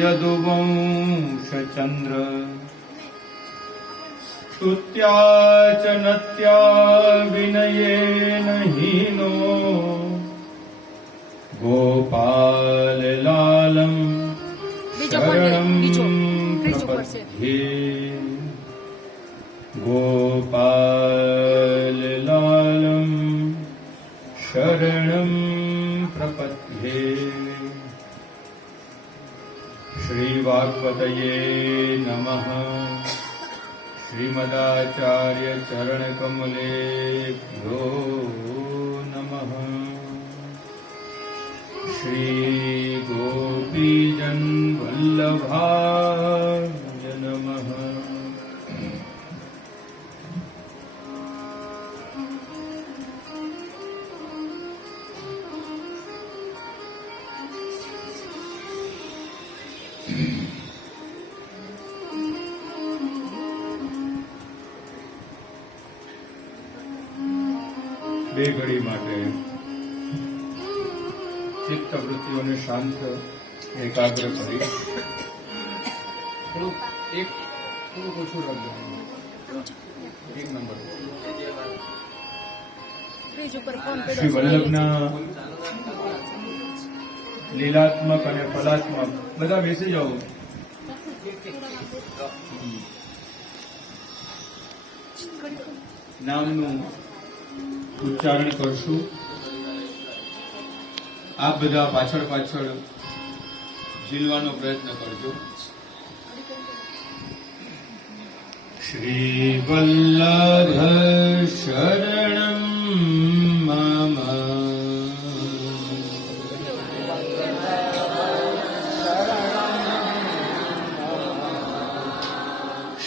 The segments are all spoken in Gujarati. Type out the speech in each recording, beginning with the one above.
यदुवंशचन्द्र स्तुत्या च नत्या विनयेन हीनो गोपाललालं शरणं प्रपद्ये गोपाललालं शरणं प्रपद्ये। श्रीवाग्वतये नमः। श्रीमदाचार्य चरणकमलेभ्यो नमः। श्री गोपीजन वल्लभाय नमः। બે ઘડી માટે ચિત્ત વૃત્તિઓને શાંત એકાગ્ર કરી થોડુંક ઓછું રાખજો। એક નંબર શ્રી વલ્લભના લીલાત્મક અને ફલાત્મક બધા બેસી જાઓ। નામનું ઉચ્ચારણ કરશું। આપ બધા પાછળ પાછળ ઝીલવાનો પ્રયત્ન કરજો। શ્રી વલ્લભ શરણમ મમ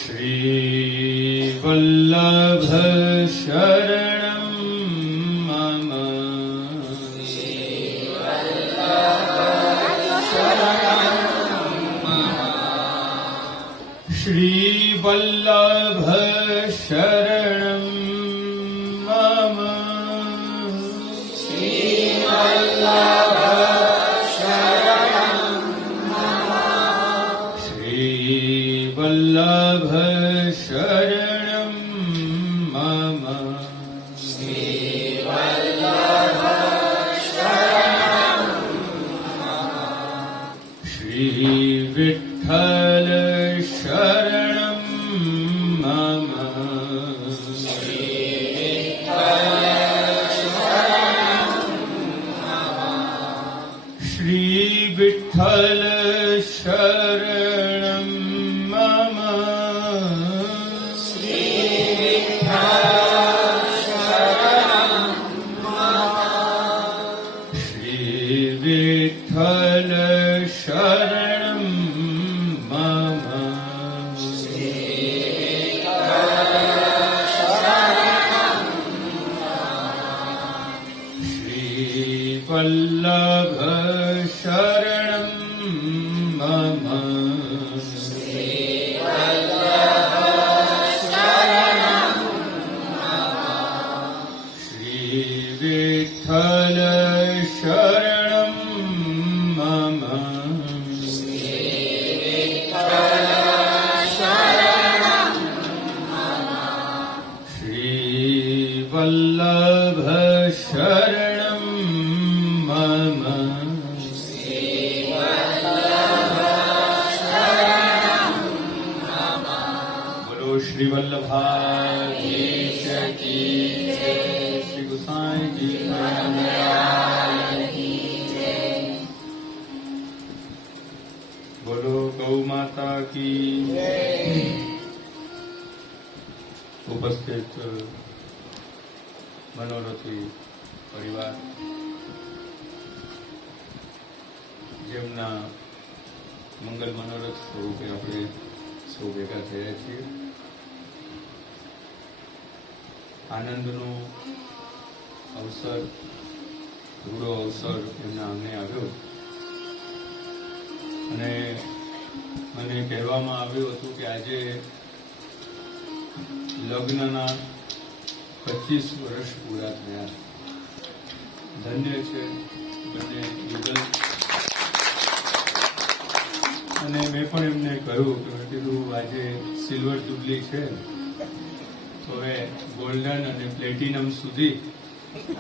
શ્રી વલ્લભ શરણમ श्री वल्लभ शरणं मम। श्री वल्लभ शरणं मम। श्री वल्लभ शरणं मम। श्री वल्लभ शरणं मम। श्री विठ्ठल शरणं मम। श्री विठ्ठल शरणं मम। श्री विठ्ठल शरणं मम। श्री विठ्ठल शरणं मम। वल्लभ शरणं मम। श्री वल्लभ शरणं मम। श्री विठ्ठल शरणं मम। श्री विठ्ठल शरणं मम। श्री वल्लभ शरणं मम। श्री वल्लभ शरणं मम। बोलो श्री वल्लभाधीश की जय। श्री गोसाई जी की जय। बोलो गौ माता की जय। उपस्थित मनोरथी परिवार જેમના મંગલ મનોરથ સ્વરૂપે આપણે સૌ ભેગા થયા છીએ। આનંદનો અવસર રૂડો અવસર એમના આંગણે આવ્યો અને મને કહેવામાં આવ્યું હતું કે આજે લગ્નના 25 વર્ષ પૂરા થયા। ધન્ય છે બંને યુગલ અને મેં પણ એમને કહ્યું કે મેં કીધું આજે સિલ્વર જુબલી છે, તો હવે ગોલ્ડન અને પ્લેટિનમ સુધી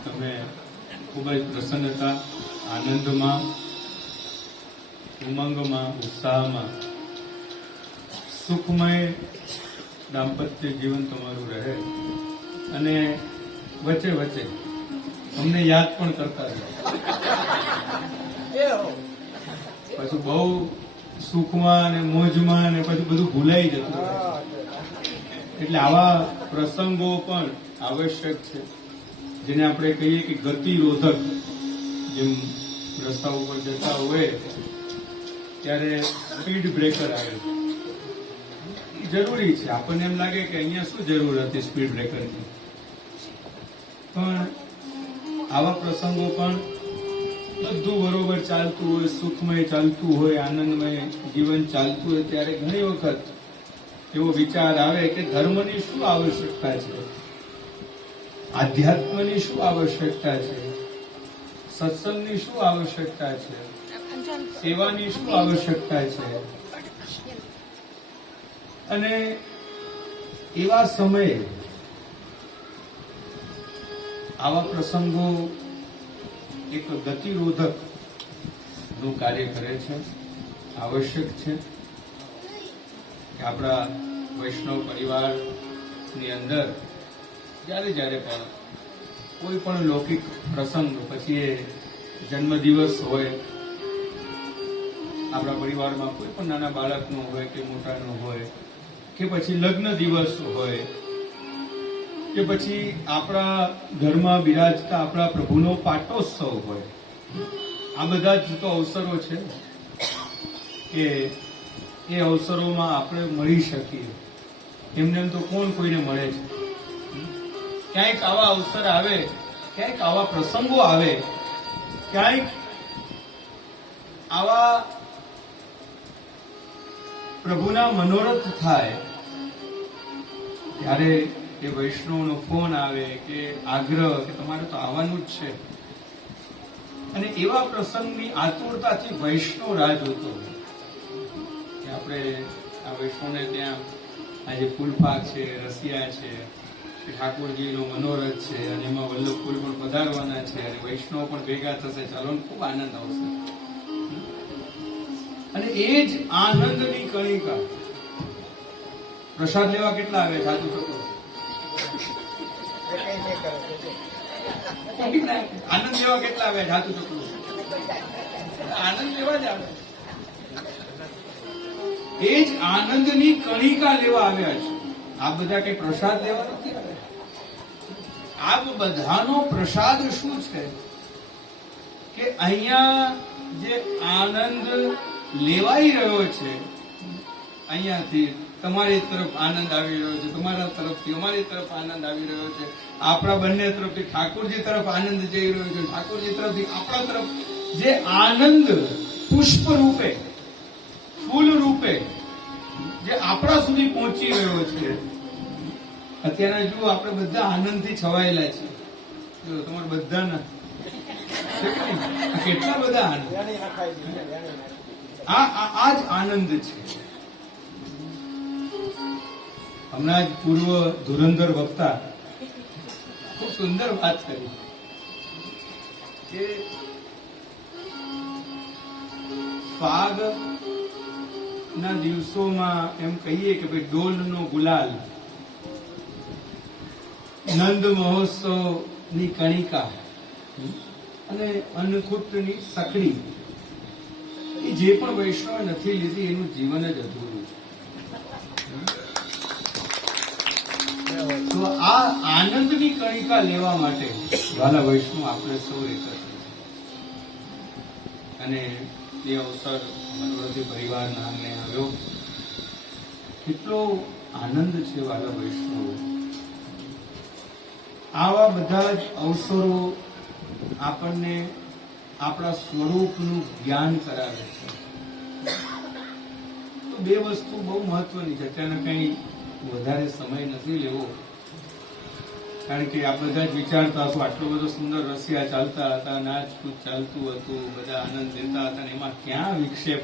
તમે ખૂબ જ પ્રસન્નતા, આનંદમાં, ઉમંગમાં, ઉત્સાહમાં, સુખમય દાંપત્ય જીવન તમારું રહે અને વચ્ચે વચ્ચે અમને યાદ પણ કરતા રહે. પછી બહુ સુખમાં અને મોજમાં અને પછી બધું ભૂલાઈ જતું રહે. એટલે આવા પ્રસંગો પણ આવશ્યક છે, જેને આપણે કહીએ કે ગતિરોધક. જેમ રસ્તા ઉપર જતા હોય ત્યારે સ્પીડ બ્રેકર આવે, જરૂરી છે. આપણને એમ લાગે કે અહીંયા શું જરૂર હતી સ્પીડ બ્રેકરની, પણ આવા પ્રસંગો પણ બધું બરોબર ચાલતું હોય, સુખમય ચાલતું હોય, આનંદમય જીવન ચાલતું હોય ત્યારે ઘણી વખત એવો વિચાર આવે કે ધર્મની શું આવશ્યકતા છે, આધ્યાત્મની શું આવશ્યકતા છે, સત્સંગની શું આવશ્યકતા છે, સેવાની શું આવશ્યકતા છે. અને એવા સમયે આવા પ્રસંગો એક ગતિરોધક નું કાર્ય કરે છે. આવશ્યક છે કે આપણા વૈષ્ણવ પરિવારની અંદર જ્યારે જ્યારે પણ કોઈ પણ લૌકિક પ્રસંગ, પછી એ જન્મદિવસ હોય, આપણા પરિવારમાં કોઈ પણ નાના બાળકનો હોય કે મોટાનો હોય, કે પછી લગ્ન દિવસ હોય, કે પછી આપણા ઘરમાં બિરાજતા આપણા પ્રભુનો પાટોત્સવ હોય, આ બધા જ તો અવસરો છે કે એ અવસરોમાં આપણે મળી શકીએ. એમને એમ તો કોણ કોઈને મળે છે? ક્યાંક આવા અવસર આવે, ક્યાંક આવા પ્રસંગો આવે, ક્યાંક આવા પ્રભુના મનોરથ થાય ત્યારે એ વૈષ્ણવનો ફોન આવે કે આગ્રહ કે તમારે તો આવવાનું જ છે. અને એવા પ્રસંગની આતુરતાથી વૈષ્ણવ રાહ જોતો કે આપણે આ વૈષ્ણવને ત્યાં આજે ફૂલપાક છે, રસિયા છે, ઠાકોરજીનો મનોરથ છે, અને એમાં વલ્લભકુલ પણ પધારવાના છે, અને વૈષ્ણવ પણ ભેગા થશે, ચાલો ખૂબ આનંદ આવશે. અને એ જ આનંદની કણિકા. પ્રસાદ લેવા કેટલા આવે? સાચું શકો? આનંદ લેવા કેટલા આવે? સાચું શકો? આનંદ લેવા જ આવે. એ જ આનંદની કણિકા લેવા આવ્યા છે. આ બધા કઈ પ્રસાદ લેવા નથી આવ્યા. આ બધાનો પ્રસાદ શું છે કે અહીંયા જે આનંદ લેવાઈ રહ્યો છે, અહીંયાથી તમારી તરફ આનંદ આવી રહ્યો છે, તમારા તરફથી અમારી તરફ આનંદ આવી રહ્યો છે, આપણા બંને તરફથી ઠાકોરજી તરફ આનંદ જઈ રહ્યો છે, ઠાકોરજી તરફથી આપણા તરફ જે આનંદ પુષ્પ રૂપે, ફૂલ રૂપે જે આપણા સુધી પહોંચી રહ્યો છે. અત્યારે જુઓ, આપણે બધા આનંદથી છવાયેલા છીએ. જો તમારા બધાના કેટલા બધા આનંદ, આ જ આનંદ છે. હમણાં જ પૂર્વ ધુરંધર વક્તા ખૂબ સુંદર વાત કરી કે ફાગ ના દિવસોમાં એમ કહીએ કે ભાઈ ડોલનો ગુલાલ, નંદ મહોત્સવ ની કણિકા અને અન્નકૂટની સખડી, એ જે પણ વૈષ્ણવ નથી લીધી એનું જીવન જ અધૂરું છે. તો આ આનંદની કણિકા લેવા માટે વાલા વૈષ્ણવ આપણે સૌ એકત્ર, અને એ અવસર મનોરથી પરિવારના આંગણે આવ્યો. કેટલો આનંદ છે વાલા વૈષ્ણવ. આવા બધા જ અવસરો આપણને આપણા સ્વરૂપનું જ્ઞાન કરાવે છે. તો બે વસ્તુ બહુ મહત્વની છે. અત્યારે કઈ વધારે સમય નથી લેવો, કારણ કે આ બધા જ વિચારતા હશો, આટલો બધો સુંદર રસિયા ચાલતા હતા, નાચ કૂદ ચાલતું હતું, બધા આનંદ લેતા હતા, એમાં ક્યાં વિક્ષેપ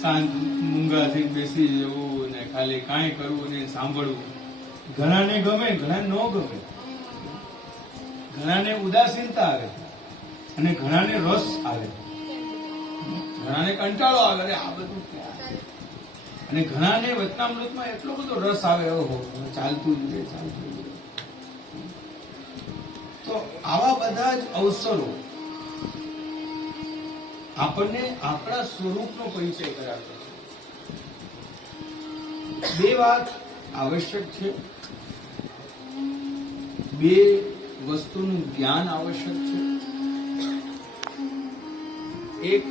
શાંત મૂંગા થઈ બેસી જવું ને ખાલી કાંઈ કરવું ને સાંભળવું. ઘણાને ગમે, ઘણાને ન ગમે. ઘણાને ઉદાસીનતા આવે અને ઘણાને રસ આવે, ઘણાને કંટાળો આવે, અરે આ બધું ક્યાં? અને ઘણાને વચનામૃતમાં એટલો બધો રસ આવે, ઓહો ચાલતું જ રહે, ચાલતું જ રહે. તો આવા બધા જ અવસરો આપણને આપણા સ્વરૂપનો પરિચય કરાવે છે. બે વાત આવશ્યક છે, બે વસ્તુનું જ્ઞાન આવશ્યક છે. એક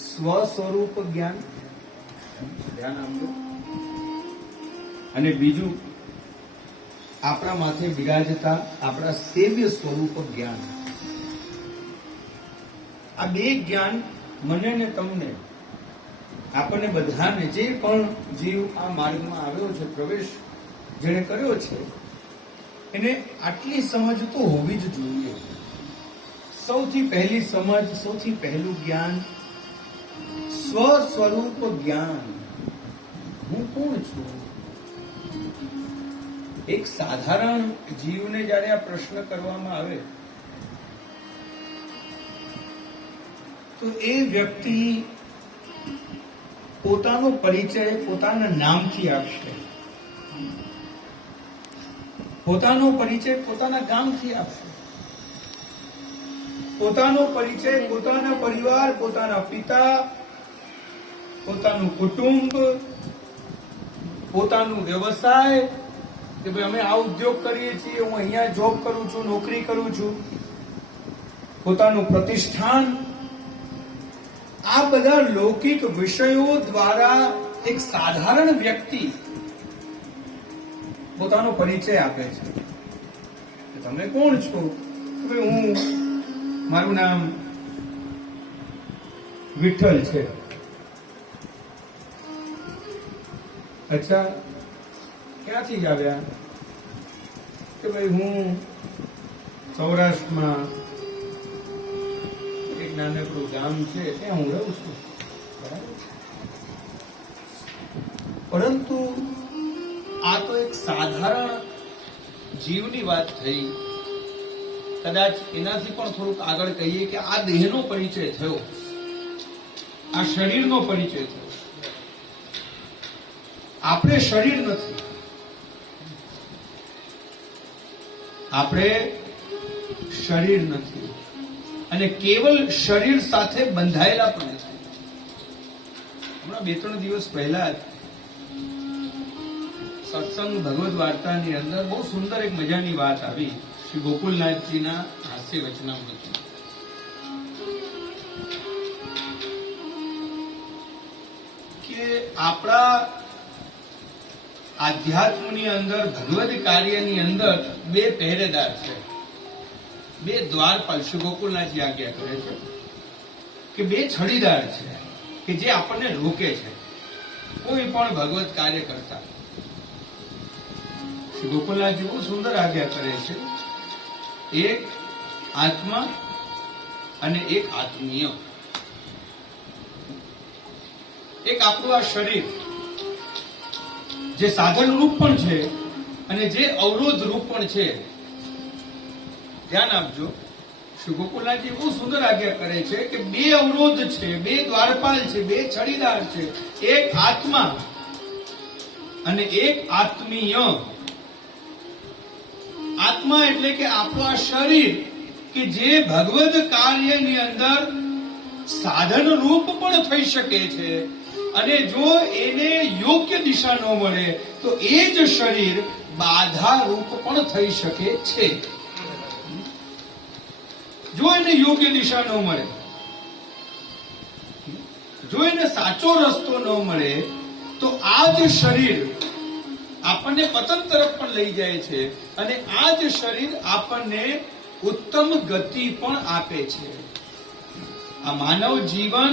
સ્વ સ્વરૂપ જ્ઞાન, ધ્યાન આપજો, અને બીજું આપણા માથે બિરાજતા આપણા સેવ્ય સ્વરૂપ જ્ઞાન. આ બે જ્ઞાન મને ને તમને, આપણને બધાને, જે પણ જીવ આ માર્ગમાં આવ્યો છે, પ્રવેશ જેને કર્યો છે, એને આટલી સમજ તો હોવી જ જોઈએ. સૌથી પહેલી સમજ, સૌથી પહેલું જ્ઞાન સ્વ સ્વરૂપ જ્ઞાન. હું કોણ છું? એક સાધારણ જીવને જ્યારે આ પ્રશ્ન કરવામાં આવે તો એ વ્યક્તિ પોતાનો પરિચય પોતાના નામથી આપશે, પોતાનો પરિચય પોતાના ગામથી આપશે, પોતાનો પરિચય પોતાના પરિવાર, પોતાના પિતા, પોતાનું કુટુંબ, પોતાનું વ્યવસાય, કે ભાઈ અમે આ ઉદ્યોગ કરીએ છીએ, હું અહીંયા જોબ કરું છું, નોકરી કરું છું, પોતાનું પ્રતિષ્ઠાન, આ બધા લૌકિક વિષયો દ્વારા એક સાધારણ વ્યક્તિ પોતાનો પરિચય આપે છે. તમે કોણ છો? હું, મારું નામ વિઠ્ઠલ છે. અચ્છા, ક્યાંથી જ આવ્યા? કે ભાઈ હું સૌરાષ્ટ્રમાં એક નાનકડું ગામ છે ત્યાં હું રહું છું. બરાબર. પરંતુ આ તો એક સાધારણ જીવની વાત થઈ. કદાચ એનાથી પણ થોડુંક આગળ કહીએ કે આ દેહનો પરિચય થયો, આ શરીરનો પરિચય થયો. આપણે શરીર નથી, આપણે શરીર નથી, અને કેવલ શરીર સાથે બંધાયેલા પણ નથી. હમણાં 2-3 દિવસ પહેલા સત્સંગ ભગવદ વાર્તાની અંદર બહુ સુંદર એક મજાની વાત આવી, શ્રી ગોકુલનાથજીના હાસ્ય વચનામૃતમાં. કે આપણા આધ્યાત્મની અંદર, ભગવદ કાર્યની અંદર બે પહેરેદાર છે, બે દ્વારપાલ. શ્રી ગોકુલનાથજી આજ્ઞા કરે છે કે બે છડીદાર છે કે જે આપણને રોકે છે કોઈ પણ ભગવત કાર્ય કરતા. શ્રી ગોકુલનાથજી બહુ સુંદર આજ્ઞા કરે છે, એક આત્મા અને એક આત્મીય. એક આપણું આ શરીર જે સાધન રૂપ પણ છે અને જે અવરોધ રૂપ પણ છે. ધ્યાન આપજો, શ્રી ગોકુલનાથજી બહુ સુંદર આજ્ઞા કરે છે કે બે અવરોધ છે, બે દ્વારપાલ છે, બે છડીદાર છે, એક આત્મા અને એક આત્મીય. આત્મા એટલે કે આપણું આ શરીર કે જે ભગવદ કાર્યની અંદર સાધન રૂપ પણ થઈ શકે છે, અને જો એને યોગ્ય દિશા ન મળે તો એ જ શરીર બાધા રૂપ પણ થઈ શકે છે. જો એને યોગ્ય દિશા ન મળે, જો એને સાચો રસ્તો ન મળે, તો આ જ શરીર આપણને પતન તરફ પણ લઈ જાય છે, અને આ જ શરીર આપણને ઉત્તમ ગતિ પણ આપે છે. આ માનવ જીવન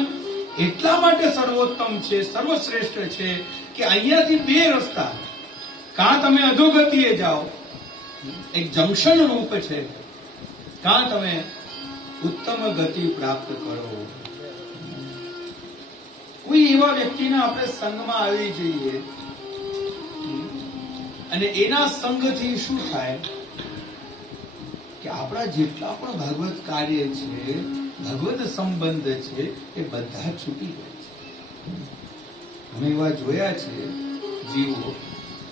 એટલા માટે સર્વોત્તમ છે, સર્વશ્રેષ્ઠ છે કે અહીંયાથી બે રસ્તા, કાં તમે અધોગતિએ જાઓ, એક જંક્શન રૂપ છે, કાં તમે ઉત્તમ ગતિ પ્રાપ્ત કરો. કોઈ એવા વ્યક્તિના આપણે સંગમાં આવી જઈએ અને એના સંગથી શું થાય કે આપણા જેટલા પણ ભગવત કાર્ય છે, ભગવત સંબંધ છે, એ બધા છૂટી જાય છે. અમે એવા જોયા છે જીવો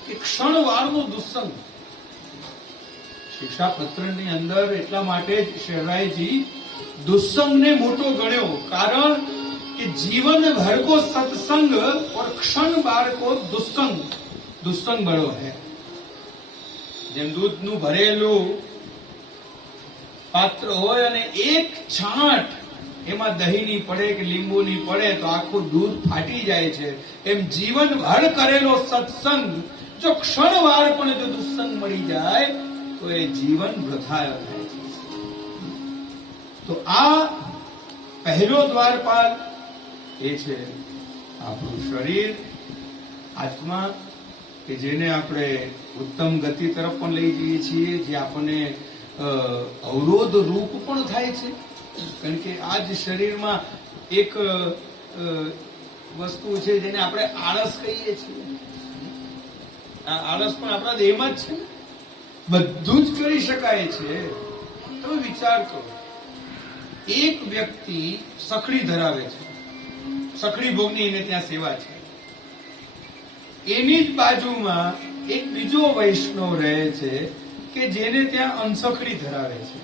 કે ક્ષણવારનો દુસ્સંગ. શિક્ષાપત્રની અંદર એટલા માટે જ શહેરાઈજી दुस्संग ने मोटो गण्यो, कारण कि जीवन भर को सत्संग और क्षण बार को दुस्संग बड़ो है. જેમ દૂધનું ભરેલું પાત્ર હોય અને એક છાંટ એમાં દહીંની પડે કે લીંબુની પડે તો આખું દૂધ ફાટી જાય છે, એમ જીવન ભર કરેલો સત્સંગ જો ક્ષણવાર પણ જો દુસ્સંગ મળી જાય તો એ જીવન વૃથાયો થાય છે. તો આ પહેલો દ્વારપાલ એ છે આપણું શરીર, આત્મા, કે જેને આપણે ઉત્તમ ગતિ તરફ પણ લઈ જઈએ છીએ, જે આપણને અવરોધ રૂપ પણ થાય છે. કારણ કે આ જ શરીરમાં એક વસ્તુ છે જેને આપણે આળસ કહીએ છીએ. આ આળસ પણ આપણા દેહમાં જ છે. બધું જ કરી શકાય છે. તમે વિચાર કરો, એક વ્યક્તિ સખડી ધરાવે છે, સખડી ભોગની એને ત્યાં સેવા છે, એની જ બાજુમાં એક બીજો વૈષ્ણવ રહે છે કે જેને ત્યાં અનસખડી ધરાવે છે.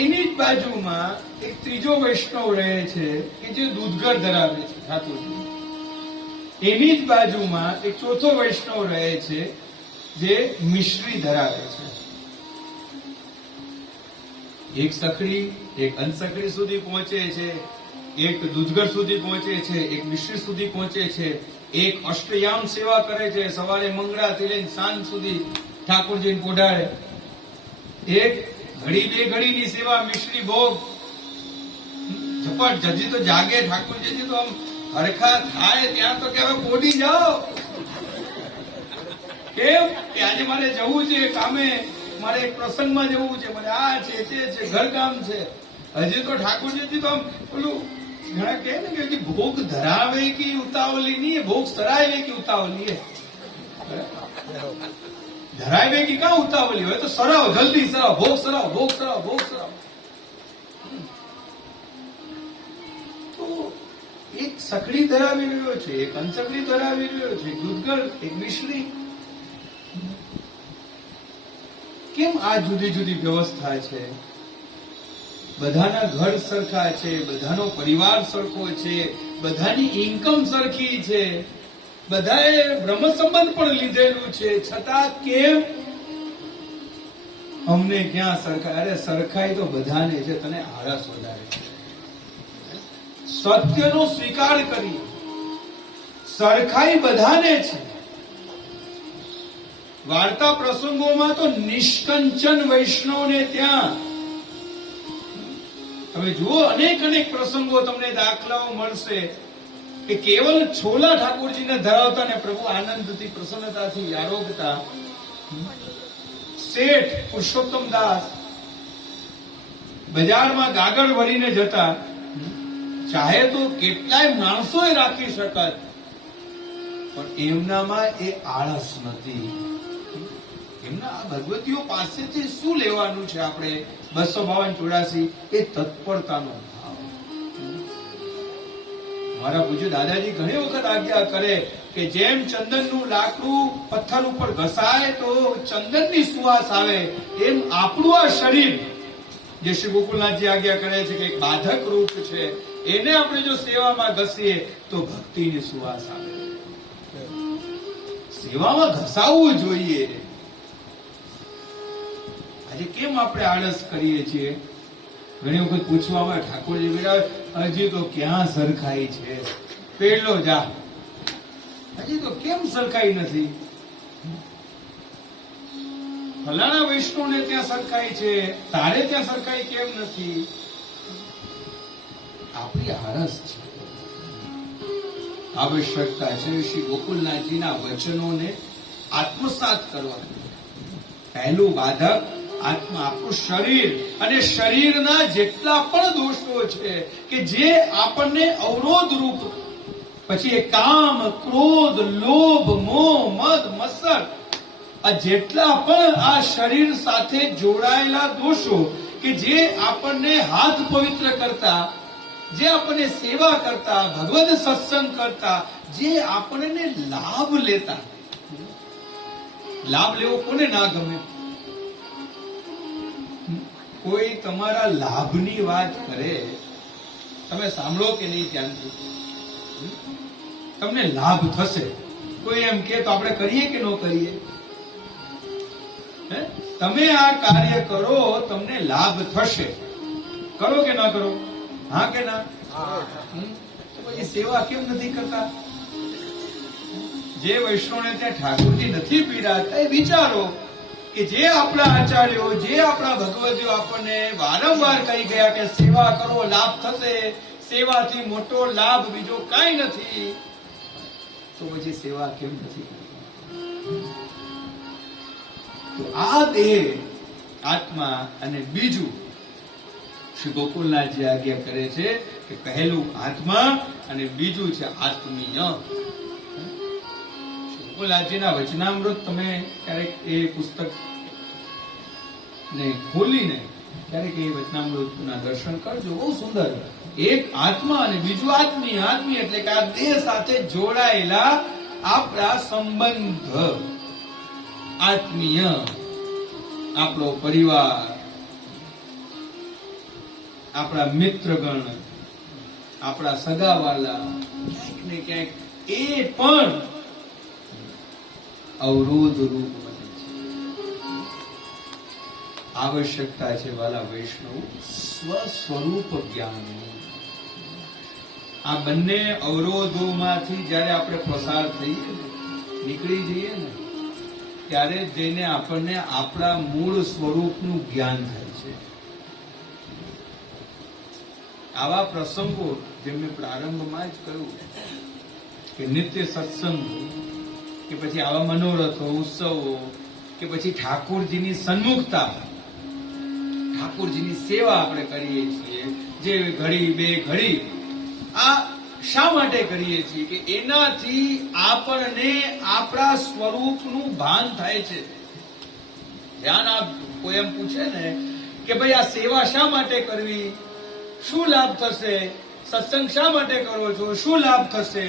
એની જ બાજુમાં એક ત્રીજો વૈષ્ણવ રહે છે કે જે દૂધઘર ધરાવે છે, ઠાકોરજી. એની જ બાજુમાં એક ચોથો વૈષ્ણવ રહે છે જે મિશ્રી ધરાવે છે. એક સખડી એક અનસખડી સુધી પહોંચે છે, એક દૂધઘર સુધી પહોંચે છે, એક મિશ્રી સુધી પહોંચે છે, એક અષ્ટયામ સેવા કરે છે, સવારે મંગળાથી લઈને સાંજ સુધી ઠાકોરજીને પોઢાડે, એક ઘડી બે ઘડીની સેવા મિશ્રી ભોગ, ઝપટ જજી તો જાગે ઠાકોરજી તો આમ હરખા થાય ત્યાં તો કે હવે પોઢી જાઓ, કેમ કે આજે મારે જવું છે કામે, મારે એક પ્રસંગમાં જવું છે, મને આ છે તે છે, ઘરકામ છે. હજી તો ઠાકોરજી તો આમ પેલું ઘણા કહે ને કે ભોગ ધરાવે કે ઉતાવલી નહીં, ભોગ સરાવે કે ઉતાવલી. ધરાવે કે ક્યાં ઉતાવલી હોય, તો સરાવ, જલ્દી સરાવ, ભોગ સરાવ, ભોગ સરાવ, ભોગ સરાવ. તો એક સખડી ધરાવી રહ્યો છે, એક અનસખડી ધરાવી રહ્યો છે, દૂધઘર, એક મિશ્રી. કેમ આ જુદી જુદી વ્યવસ્થા છે? બધાના ઘર સરખા છે, બધાનો પરિવાર સરખો છે, બધાની ઇન્કમ સરખી છે, બધાએ બ્રહ્મ સંબંધ પણ લીધેલું છે, છતાં કેમ અમને ક્યાં સરખાઈ? અરે સરખાઈ તો બધાને છે, તને આળસ વધારે છે. સત્યનો સ્વીકાર કરી, સરખાઈ બધાને છે. વાર્તા પ્રસંગોમાં તો નિષ્કંચન વૈષ્ણવને ત્યાં તમે જુઓ, અનેક અનેક પ્રસંગો તમને દાખલાઓ મળશે કે કેવલ છોલા ઠાકોરજીને ધરાવતા ને પ્રભુ આનંદથી પ્રસન્નતાથી આરોગતા. શેઠ પુરુષોત્તમ દાસ બજારમાં ગાગર ભરીને જતા, ચાહે તો કેટલાય માણસોએ રાખી શકત, પણ એમનામાં એ આળસ નથી. એમના ભગવતીઓ પાસેથી શું લેવાનું છે આપણે? 252 એ તત્પરતાનો ભાવ. મારા પૂજ્ય દાદાજી ઘણી વખત આજ્ઞા કરે કે જેમ ચંદનનું લાકડું પથ્થર ઉપર ઘસાય તો ચંદનની સુવાસ આવે, એમ આપણું આ શરીર, જે શ્રી ગોકુલનાથજી આજ્ઞા કરે છે કે એક બાધક રૂપ છે, એને આપણે જો સેવામાં ઘસીએ તો ભક્તિની સુવાસ આવે. સેવામાં ઘસાવવું જોઈએ. આજે કેમ આપણે આળસ કરીએ છીએ? ઘણી વખત પૂછવામાં, ઠાકોરજી બેટા હજી તો ક્યાં સરખાઈ છે? પેલો જા, હજી તો કેમ સરખાઈ નથી? ફલાણા વૈષ્ણવને ત્યાં સરખાઈ છે, તારે ત્યાં સરખાઈ કેમ નથી? આપણી આળસ છે. આવશ્યકતા છે શ્રી ગોકુલનાથજીના વચનોને આત્મસાત કરવાની. પહેલું બાધક આત્મા આપણું શરીર અને શરીરના જેટલા પણ દોષો છે કે જે આપણને અવરોધ રૂપ, પછી એ કામ, ક્રોધ, લોભ, મોહ, મદ, મત્સર, આ જેટલા પણ આ શરીર સાથે જોડાયેલા દોષો કે જે આપણને હાથ પવિત્ર કરતા, જે આપણને સેવા કરતા, ભગવદ સત્સંગ કરતા, જે આપણને લાભ લેતા. લાભ લેવો કોને ના ગમે? કોઈ તમારા લાભની વાત કરે, તમે સાંભળો કે નહીં ધ્યાનથી? તમને લાભ થશે, કોઈ એમ કે તો આપણે કરીએ કે ન કરીએ? તમે આ કાર્ય કરો, તમને લાભ થશે, કરો કે ના કરો? હા કે ના? તો પછી સેવા કેમ નથી કરતા? જે વૈષ્ણવને ત્યાં ઠાકોરજી નથી પીડાતા, એ વિચારો કે જે આપણા આચાર્યો, જે આપણા ભગવતીઓ આપણને વારંવાર કહી ગયા કે સેવા કરો, લાભ થશે, સેવાથી મોટો લાભ બીજો કાંઈ નથી, તો પછી સેવા કેમ નથી? તો આ દેહ આત્મા, અને બીજું શ્રી ગોકુલનાથજી આજ્ઞા કરે છે કે પહેલું આત્મા અને બીજું છે આત્મીય. ગોકુલનાથજીના વચનામૃત તમે ક્યારેક એ પુસ્તક ને ખોલીને ક્યારેક એ વચનામૃતના દર્શન કરજો, બહુ સુંદર. એક આત્મા અને બીજું આત્મીય. આત્મીય એટલે કે આ દેહ સાથે જોડાયેલા આપણા સંબંધ. આત્મીય આપણો પરિવાર, આપણા મિત્રગણ, આપણા સગાવાલા, ક્યાંક ને ક્યાંક એ પણ અવરોધ રૂપ બને છે. આવશ્યકતા છે વાલા વૈષ્ણવ સ્વસ્વરૂપ જ્ઞાનની. આ બંને અવરોધોમાંથી જયારે આપણે પસાર થઈએ, નીકળી જઈએ ને, ત્યારે જઈને આપણને આપણા મૂળ સ્વરૂપનું જ્ઞાન થાય છે. આવા પ્રસંગો, જેમ મેં પ્રારંભમાં જ કહ્યું કે નિત્ય સત્સંગ, કે પછી આવા મનોરથો, ઉત્સવો, કે પછી ઠાકોરજીની સન્મુખતા, ઠાકોરજીની સેવા આપણે કરીએ છીએ, જે ઘડી બે ઘડી, આ શા માટે કરીએ છીએ? કે એનાથી આપણને આપણા સ્વરૂપનું ભાન થાય છે. ધ્યાન આપજો. કોઈ એમ પૂછે ને કે ભાઈ આ સેવા શા માટે કરવી, શું લાભ થશે? સત્સંગ શા માટે કરો છો, શું લાભ થશે?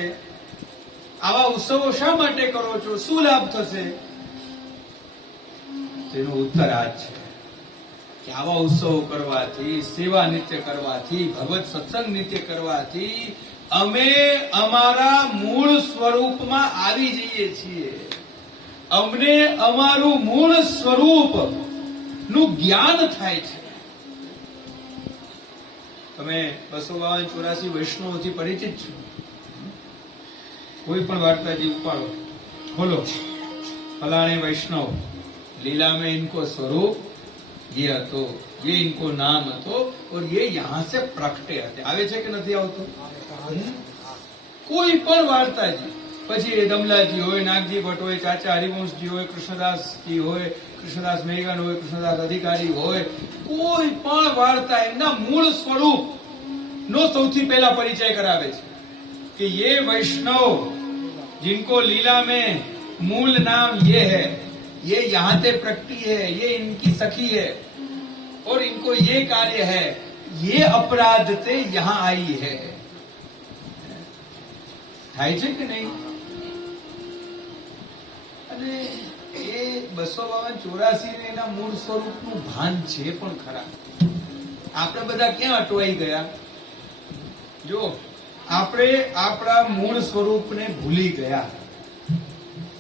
આવા ઉત્સવો શા માટે કરો છો, શું લાભ થશે? તેનો ઉત્તર આ છે કે આવા ઉત્સવો કરવાથી, સેવા નિત્ય કરવાથી, ભગવત સત્સંગ નિત્ય કરવાથી અમે અમારા મૂળ સ્વરૂપમાં આવી જઈએ છીએ. અમને અમારું મૂળ સ્વરૂપ નું જ્ઞાન થાય છે. તમે 252-84 વૈષ્ણવોથી પરિચિત છો? કોઈ પણ વાર્તાજી ઉપાડો, ખોલો, फलाने वैष्णव लीला में इनको स्वरूप ये હતો, ये इनको नाम હતો, और ये यहाँ से प्रकटे હતે. આવે છે કે નથી આવતું? કોઈ પણ વાર્તાજી, પછી એ દમલાજી હોય, નાગજી ભટ્ટ હોય, ચાચા હરિવંશજી હોય, કૃષ્ણદાસજી હોય, કૃષ્ણદાસ મેઘાન હોય, કૃષ્ણદાસ અધિકારી હોય, કોઈ પણ વાર્તા એમના મૂળ સ્વરૂપ નો સૌથી પહેલા પરિચય કરાવે છે કે ये वैष्णव जिनको लीला में मूल नाम ये है, ये यहाँ से प्रकटी है, ये इनकी सखी है और इनको ये कार्य है, ये अपराध से यहाँ आई है. થાય છે કે નહીં? અને એ 252-84 ને એના મૂળ સ્વરૂપનું ભાન છે પણ ખરા. આપણે બધા ક્યાં અટવાઈ ગયા? જો આપણે આપણા મૂળ સ્વરૂપને ભૂલી ગયા.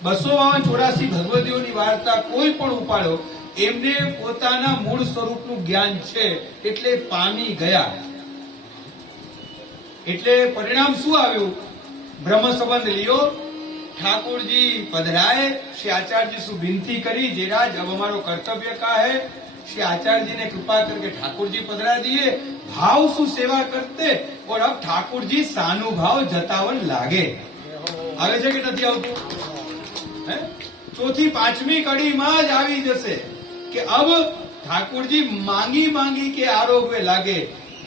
252-84 ભગવતીઓની વાર્તા કોઈ પણ ઉપાડો, એમને પોતાના મૂળ સ્વરૂપનું જ્ઞાન છે એટલે પામી ગયા. એટલે પરિણામ શું આવ્યું? બ્રહ્મ સંબંધ લિયો, ठाकुर जी पधराए, श्री आचार्य जी से विनती करी, जेराज अब हमारो कर्तव्य का है. श्री आचार्य जी ने कृपा करके ठाकुर जी पधरा दिए, भाव सु सेवा करते, और अब ठाकुर जी सानुभाव जतावन लागे. આવે છે કે નથી આવતું? ચોથી પાંચમી કડીમાં જ આવી જશે કે अब ઠાકોરજી માંગી માંગી કે આરોગ્ય લાગે,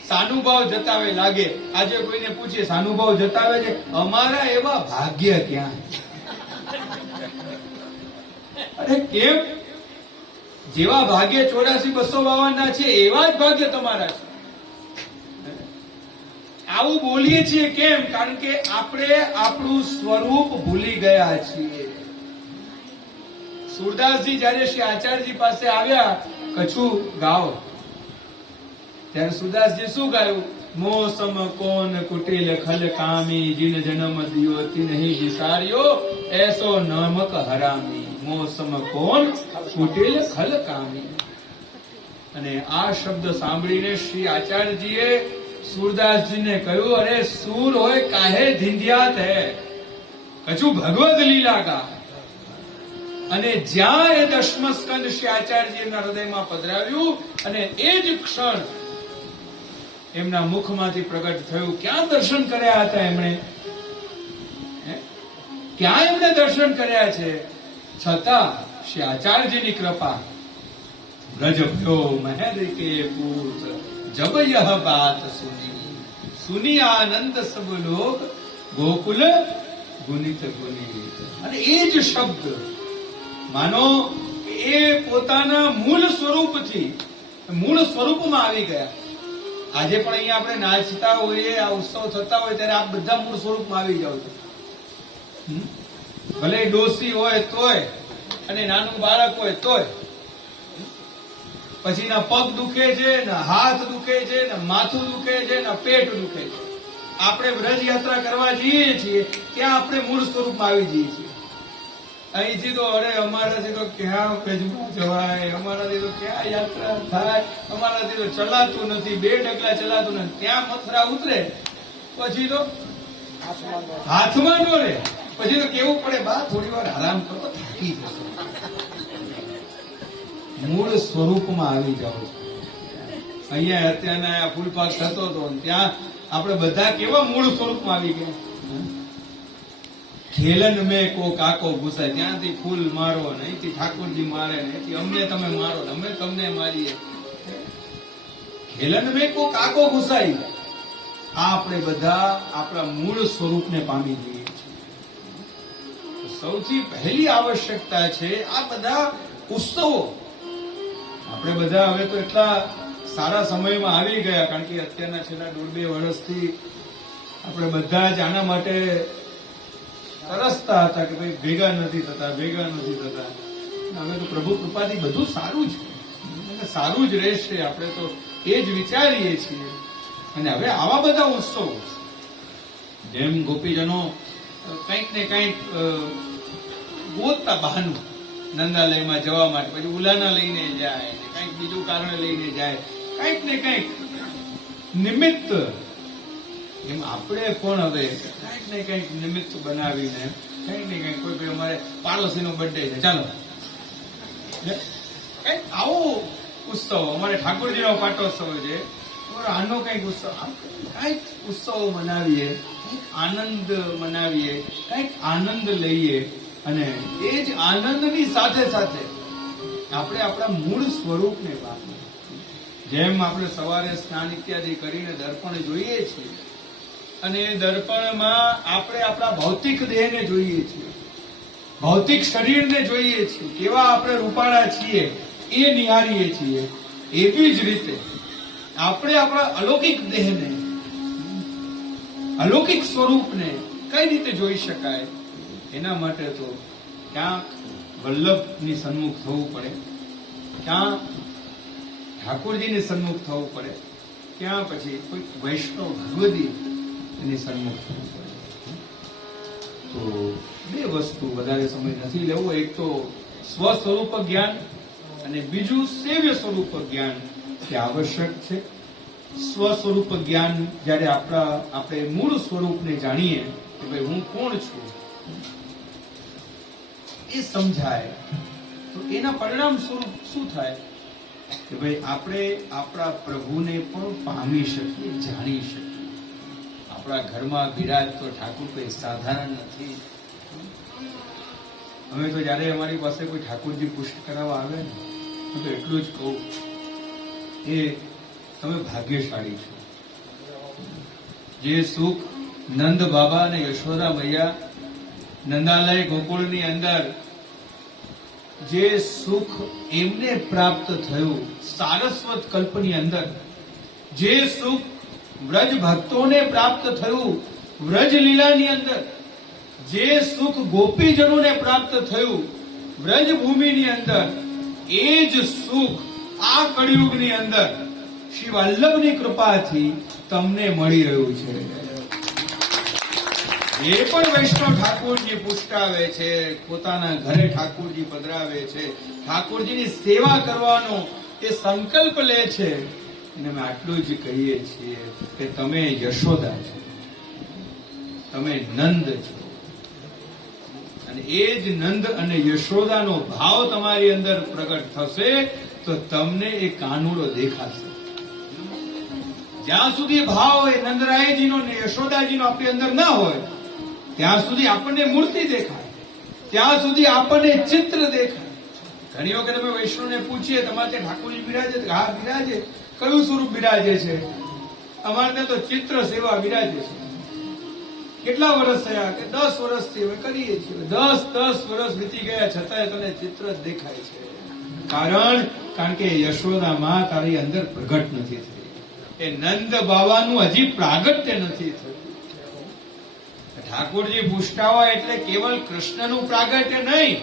સાનુભાવ જતાવે લાગે. આજે કોઈને પૂછીએ સાનુભાવ જતાવે છે, અમારા એવા ભાગ્ય ક્યાં? અરે કેમ? જેવા ભાગ્ય 84,252 ના છે એવા જ ભાગ્ય તમારા છે. આવું બોલીએ છીએ કેમ? કારણ કે આપણે આપણું સ્વરૂપ ભૂલી ગયા છીએ. સુરદાસજી જયારે શ્રી આચાર્યજી પાસે આવ્યા, કછું ગાઓ, ત્યારે સુરદાસજી શું ગાયું? મોસમ કોન કુટિલ ખલ કામી, જીન જન્મ દિયો તિનહી વિસાર્યો, એસો નમક હરામી. મોસમ કોન કુટિલ ખલ કામી. અને આ શબ્દ સાંભળીને શ્રી આચાર્યજીએ સુરદાસજીને કહ્યું, અરે સૂર હોય કાહે ધીંધિયાત હે, કછું ભગવદ લીલા કા. અને જ્યાં એ દશમ સ્કંદ શ્રી આચાર્યજી એમના હૃદયમાં પધરાવ્યું અને એ જ ક્ષણ એમના મુખમાંથી પ્રગટ થયું. ક્યાં દર્શન કર્યા હતા એમણે? ક્યાં એમણે દર્શન કર્યા છે? છતાં શ્રી આચાર્યજીની કૃપા. બ્રજ ભયો મહેર કે પૂત, જબ યહ બાત સુની, સુની આનંદ સબ લોગ, ગોકુલ ગુનિત ગુનિત. અને એ જ શબ્દ માનો એ પોતાના મૂળ સ્વરૂપથી મૂળ સ્વરૂપમાં આવી ગયા. આજે પણ અહીંયા આપણે નાચતા હોઈએ, આ ઉત્સવ થતા હોય ત્યારે આપ બધા મૂળ સ્વરૂપમાં આવી જાવ છો. ભલે ડોસી હોય તોય અને નાનું બાળક હોય તોય. પછી ના પગ દુખે છે, ના હાથ દુખે છે, ના માથું દુખે છે, ના પેટ દુખે છે. આપણે વ્રજ યાત્રા કરવા જઈએ છીએ ત્યાં આપણે મૂળ સ્વરૂપમાં આવી જઈએ છીએ. અહીંથી તો અરે અમારાથી તો ક્યાં ભેજમાં જવાય, અમારાથી તો ક્યાં યાત્રા થાય, અમારાથી તો ચલાતું નથી, 2 ડગલા ચલાતું નથી. ત્યાં મથરા ઉતરે પછી તો હાથમાં નો રે, પછી તો કેવું પડે, બા થોડી વાર આરામ કરો, થાકી જશે. મૂળ સ્વરૂપમાં આવી જાઓ છો. અહીંયા અત્યારના ફૂલપાક થતો હતો ત્યાં આપણે બધા કેવા મૂળ સ્વરૂપમાં આવી ગયા. ખેલન મેં કો કાકો ઘુસાય, ત્યાંથી ફૂલ મારો, અહીંથી ઠાકોરજી મારે, અહીંથી અમને તમે મારો, અમે તમને મારીએ. ખેલન મેં કો કાકો ઘુસાઈ. આપણે બધા આપણા મૂળ સ્વરૂપને પામી જઈએ છીએ. સૌથી પહેલી આવશ્યકતા છે આ બધા ઉત્સવો. આપણે બધા હવે તો એટલા સારા સમયમાં આવી ગયા, કારણ કે અત્યારના છેલ્લા 1.5-2 વર્ષથી આપણે બધા જ આના માટે તરસતા હતા કે ભાઈ ભેગા નથી થતા. હવે તો પ્રભુ કૃપાથી બધું સારું છે, સારું જ રહેશે. આપણે તો એ જ વિચારીએ છીએ. અને હવે આવા બધા ઉત્સવો, જેમ ગોપીજનો કંઈક ને કંઈક ગોતતા બહાનું નંદાલયમાં જવા માટે, પછી ઉલાના લઈને જાય, કંઈક બીજું કારણ લઈને જાય, કંઈક ને કંઈક નિમિત્ત. એમ આપણે પણ હવે કંઈક ને કંઈક નિમિત્ત બનાવીને કંઈક ને કંઈક, કોઈ અમારે પાડોશીનો બર્થડે છે, ચાલો કંઈક આવો ઉત્સવ, અમારે ઠાકોરજીનો પાટોત્સવ છે, આનો કંઈક ઉત્સવ, કંઈક ઉત્સવ મનાવીએ, કંઈક આનંદ મનાવીએ, કંઈક આનંદ લઈએ. અને એ જ આનંદની સાથે સાથે આપણે આપણા મૂળ સ્વરૂપને પામીએ. જેમ આપણે સવારે સ્નાન ઇત્યાદિ કરીને દર્પણ જોઈએ છીએ, અને એ દર્પણમાં આપણે આપણા ભૌતિક દેહને જોઈએ છીએ, ભૌતિક શરીરને જોઈએ છીએ, કેવા આપણે રૂપાળા છીએ એ નિહાળીએ છીએ. એવી જ રીતે આપણે આપણા અલૌકિક દેહને, અલૌકિક સ્વરૂપને કઈ રીતે જોઈ શકાય? એના માટે તો ક્યાંક વલ્લભની સન્મુખ થવું પડે, ક્યાં ઠાકોરજીની સન્મુખ થવું પડે, ક્યાં પછી કોઈ વૈષ્ણવ ભગવદી એની સન્મુખ થવું પડે. તો 2 વસ્તુ, વધારે સમય નથી લેવો. એક તો સ્વ સ્વરૂપ જ્ઞાન અને બીજું સેવ્ય સ્વરૂપ જ્ઞાન તે આવશ્યક છે. સ્વ સ્વરૂપ જ્ઞાન જયારે આપણે મૂળ સ્વરૂપને જાણીએ કે ભાઈ હું કોણ છું એ સમજાય, તો એના પરિણામ સ્વરૂપ શું થાય કે ભાઈ આપણે આપણા પ્રભુને પણ પામી શકીએ, જાણી શકીએ. આપણા ઘરમાં બિરાજતો ઠાકોર કોઈ સાધારણ નથી. અમે તો જયારે અમારી પાસે કોઈ ઠાકોરજી પુષ્ટ કરાવવા આવે ને, હું તો એટલું જ કહું, એ તમે ભાગ્યશાળી છો. જે સુખ નંદ બાબા અને યશોદા મૈયા નંદાલય ગોકુળની અંદર જે સુખ એમને પ્રાપ્ત થયું, સારસ્વત કલ્પની અંદર જે સુખ વ્રજ ભક્તોને પ્રાપ્ત થયું, વ્રજ લીલાની અંદર જે સુખ ગોપીજનોને પ્રાપ્ત થયું વ્રજ ભૂમિની અંદર, એ જ સુખ આ કળિયુગની અંદર શ્રી વલ્લભની કૃપાથી તમને મળી રહ્યું છે. એ પણ વૈષ્ણવ ઠાકોરજી પુષ્ટાવે છે, પોતાના ઘરે ઠાકોરજી પધરાવે છે, ઠાકોરજીની સેવા કરવાનો એ સંકલ્પ લે છે. અને અમે આટલું જ કહીએ છીએ કે તમે યશોદા છો, તમે નંદ છો, અને એ જ નંદ અને યશોદાનો ભાવ તમારી અંદર પ્રગટ થશે તો તમને એ કાનુડો દેખાશે. જ્યાં સુધી ભાવ એ નંદરાયજીનો ને યશોદાજીનો આપણી અંદર ના હોય ત્યાં સુધી આપણને મૂર્તિ દેખાય, ત્યાં સુધી આપણને ચિત્ર દેખાય. ઘણી વખત અમે વૈષ્ણવને પૂછીએ તમારે ત્યાં ઠાકોરજી બિરાજે? હા બિરાજે. કયું સ્વરૂપ બિરાજે છે? અમારે ત્યાં તો ચિત્ર સેવા બિરાજે છે. કેટલા વર્ષ થયા? કે 10 વર્ષથી અમે કરીએ છીએ. 10 વર્ષ વીતી ગયા છતાંય તને ચિત્ર જ દેખાય છે. કારણ કે યશોદામાં તારી અંદર પ્રગટ નથી થઈ, એ નંદ બાવાનું હજી પ્રાગટ્ય નથી થયું. ઠાકોરજી પુષ્ટાવા એટલે કેવલ કૃષ્ણનું પ્રાગટ્ય નહીં,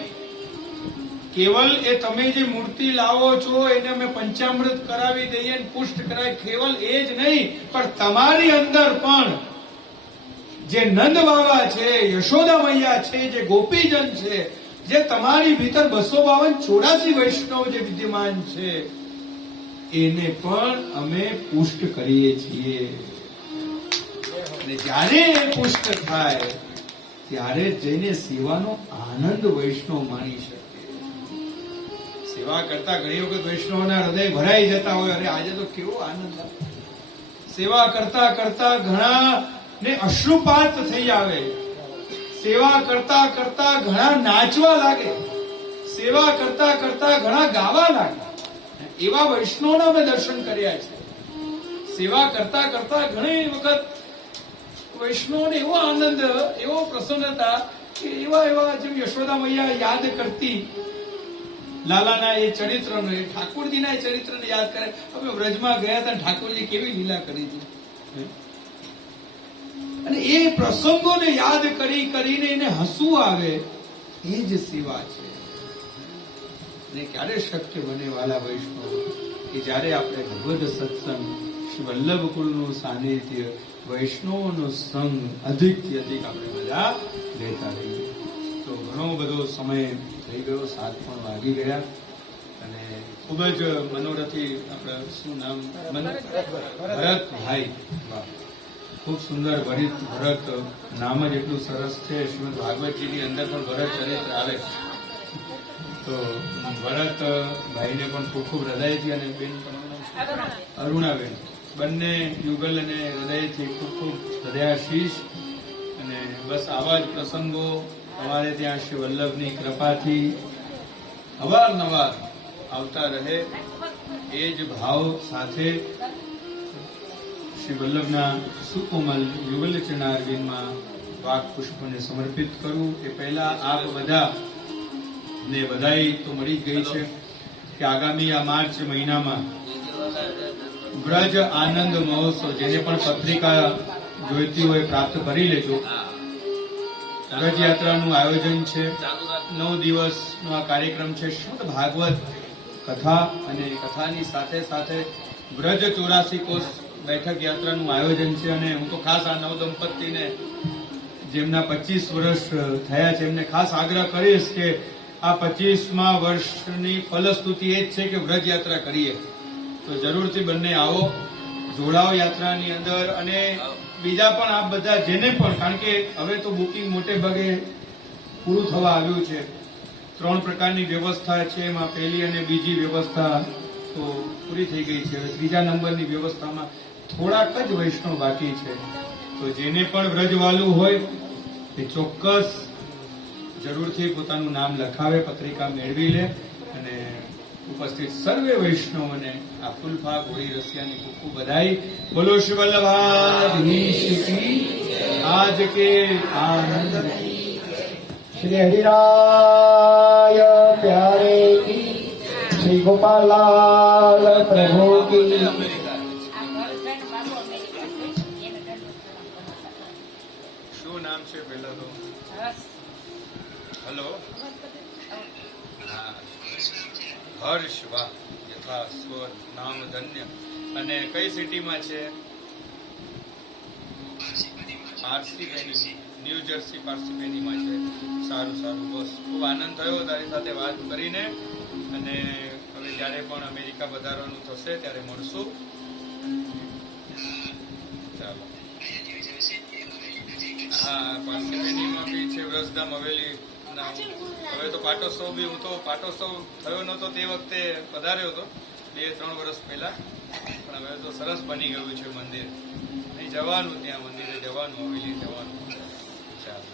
કેવલ એ તમે જે મૂર્તિ લાવો છો એને અમે પંચામૃત કરાવી દઈએ, પુષ્ટ કરાવી, કેવલ એ જ નહીં પણ તમારી અંદર પણ જે નંદ બાબા છે, યશોદા મૈયા છે, જે ગોપીજન છે, જે તમારી ભીતર 252 વૈષ્ણવ જે વિદ્યમાન છે એને પણ અમે પુષ્ટ કરીએ છીએ. અને જ્યારે એ પુષ્ટ થાય ત્યારે જઈને સેવાનો આનંદ વૈષ્ણવ માણી શકે. સેવા કરતા ઘણી વખત વૈષ્ણવના હૃદય ભરાઈ જતા હોય, અરે આજે તો કેવો આનંદ આવે. સેવા કરતા કરતા ઘણા ને અશ્રુપાત થઈ આવે, સેવા કરતા કરતા ઘણા નાચવા લાગે, સેવા કરતા કરતા ઘણા ગાવા લાગે. એવા વૈષ્ણવના અમે દર્શન કર્યા છે. સેવા કરતા કરતા ઘણી વખત વૈષ્ણવને એવો આનંદ, એવો પ્રસન્નતા કે એવા જેમ યશોદા મૈયા યાદ કરતી લાલાના એ ચરિત્રને, ઠાકોરજીના એ ચરિત્રને યાદ કરે. અમે વ્રજમાં ગયા હતા, ઠાકોરજી કેવી લીલા કરી હતી, અને એ પ્રસંગોને યાદ કરીને એને હસવું આવે, એ જ સેવા છે. અને ક્યારે શક્ય બને વાલા વૈષ્ણવ કે જ્યારે આપણે ભગવદ સત્સંગ, શ્રી વલ્લભ કુળનું સાનિધ્ય, વૈષ્ણવનો સંગ અધિકથી અધિક આપણે બધા લેતા રહીએ. તો ઘણો બધો સમય થઈ ગયો, 7 પણ વાગી ગયા, અને ખૂબ જ મનોરથી આપણે શું નામ, ભરતભાઈ, ખૂબ સુંદર ભરત નામ જ એટલું સરસ છે. શ્રીમદ ભાગવતજીની અંદર પણ ભરત ચરિત્ર આવે. તો ભરત ભાઈને પણ ખૂબ ખૂબ હૃદયથી, અને બેન અરુણાબેન, બંને યુગલ અને હૃદયથી ખૂબ ખૂબ હૃદયાશીષ. અને બસ આવા જ પ્રસંગો તમારે ત્યાં શ્રી વલ્લભની કૃપાથી અવારનવાર આવતા રહે, એ જ ભાવ સાથે શ્રી વલ્લભના સુકોમલ યુગલ ચરણારવિંદમાં વાક પુષ્પને સમર્પિત કરું. એ પહેલા આપ બધા ને બધાઈ તો મળી ગઈ છે કે આગામી આ માર્ચ મહિનામાં વ્રજ આનંદ મહોત્સવ, જેને પણ પત્રિકા જોઈતી હોય પ્રાપ્ત કરી લેજો. રથયાત્રાનું આયોજન છે, 9 દિવસનો આ કાર્યક્રમ છે. શ્રીમદ ભાગવત કથા અને કથાની સાથે સાથે વ્રજ 84 કોષ બેઠક યાત્રાનું આયોજન છે. અને હું તો ખાસ આ નવ દંપતીને જેમના 25 વર્ષ થયા છે એમને ખાસ આગ્રહ કરીશ કે આ 25મા વર્ષની ફલશ્રુતિ એ જ છે કે વ્રજ યાત્રા કરીએ. તો જરૂરથી બંને આવો, જોડાઓ યાત્રાની અંદર. અને બીજા પણ આ બધા જેને પણ, કારણ કે હવે તો બુકિંગ મોટે ભાગે પૂરું થવા આવ્યું છે. 3 પ્રકારની વ્યવસ્થા છે, એમાં પહેલી અને બીજી વ્યવસ્થા તો પૂરી થઈ ગઈ છે. હવે 3જા નંબરની વ્યવસ્થામાં થોડાક જ વૈષ્ણવ બાકી છે. તો જેને પણ વ્રજવાલું હોય એ ચોક્કસ જરૂરથી પોતાનું નામ લખાવે, પત્રિકા મેળવી લે, અને ઉપસ્થિત સર્વે વૈષ્ણવોને આ ફૂલફાગ હોળી રસિયાની ખૂબ ખૂબ બધાઈ. બોલો શ્રી વલ્લભાધીશ કી આજ કે આનંદ श्री हरिराय प्यारे की श्री गोपाल लाल प्रभु की શું નામ છે પહેલા તો? હલો, હર્ષ. વાહ, યથા સ્વર નામ ધન્ય. અને કઈ સિટીમાં છે? પાર્સિપેની, ન્યૂ જર્સી પાર્સિપેનીમાં છે. સારું સારું, બસ ખૂબ આનંદ થયો તારી સાથે વાત કરીને. અને હવે જ્યારે પણ અમેરિકા પધારવાનું થશે ત્યારે મળશું. ચાલો. હા, પાર્સિપેનીમાં બી છે વ્રજધામ હવેલી. હવે તો પાટોત્સવ બી, હું તો પાટોત્સવ થયો નતો તે વખતે પધાર્યો હતો 2-3 વર્ષ પહેલા, પણ હવે તો સરસ બની ગયું છે મંદિર. અહીં જવાનું, ત્યાં મંદિરે જવાનું, હવેલી જવાનું. ચાલો,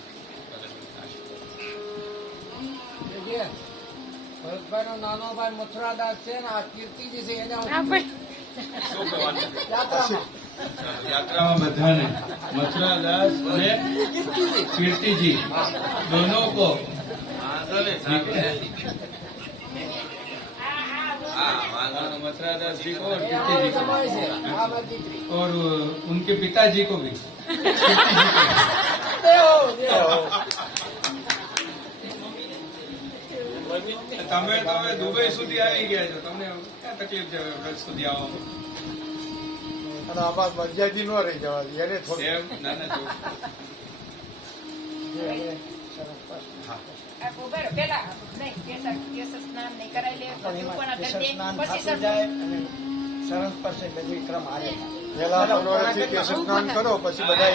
ભરતભાઈ નો નાનો ભાઈ મથુરાદાસ છે ને આ કીર્તિજી છે એને શું કહેવાનું? યાત્રામાં બધાને મથુરાદાસ અને કીર્તિજી दोनों को मथुरादास जी को और कीर्ति जी को और उनके पिताजी को भी તમે તો હવે દુબઈ સુધી આવી ગયા છો, તમને ક્યાં તકલીફ છે વ્રજ સુધી આવવામાં? અને આમાં મર્યાદી ન રહી જવા દે એને થોડી એમ ના ના જો. સરસ પાસે બધી ક્રમ આવે પેલા ફ્લોરેથી કેશ સ્નાન કરો પછી બધા